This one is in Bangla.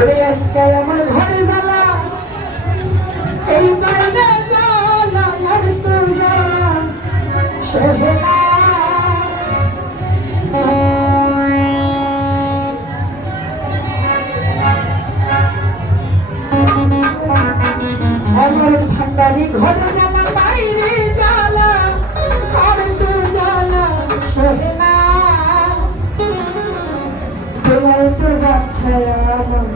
ওরে আজকে আমার ঘরে জ্বালা, এই বাইরে জ্বালা আর তো জ্বালা সহে না। আমার ভান্ডারি ঘরে জ্বালা, বাইরে জ্বালা আর তো জ্বালা সহে না। তোমার তো বাচ্চা আমার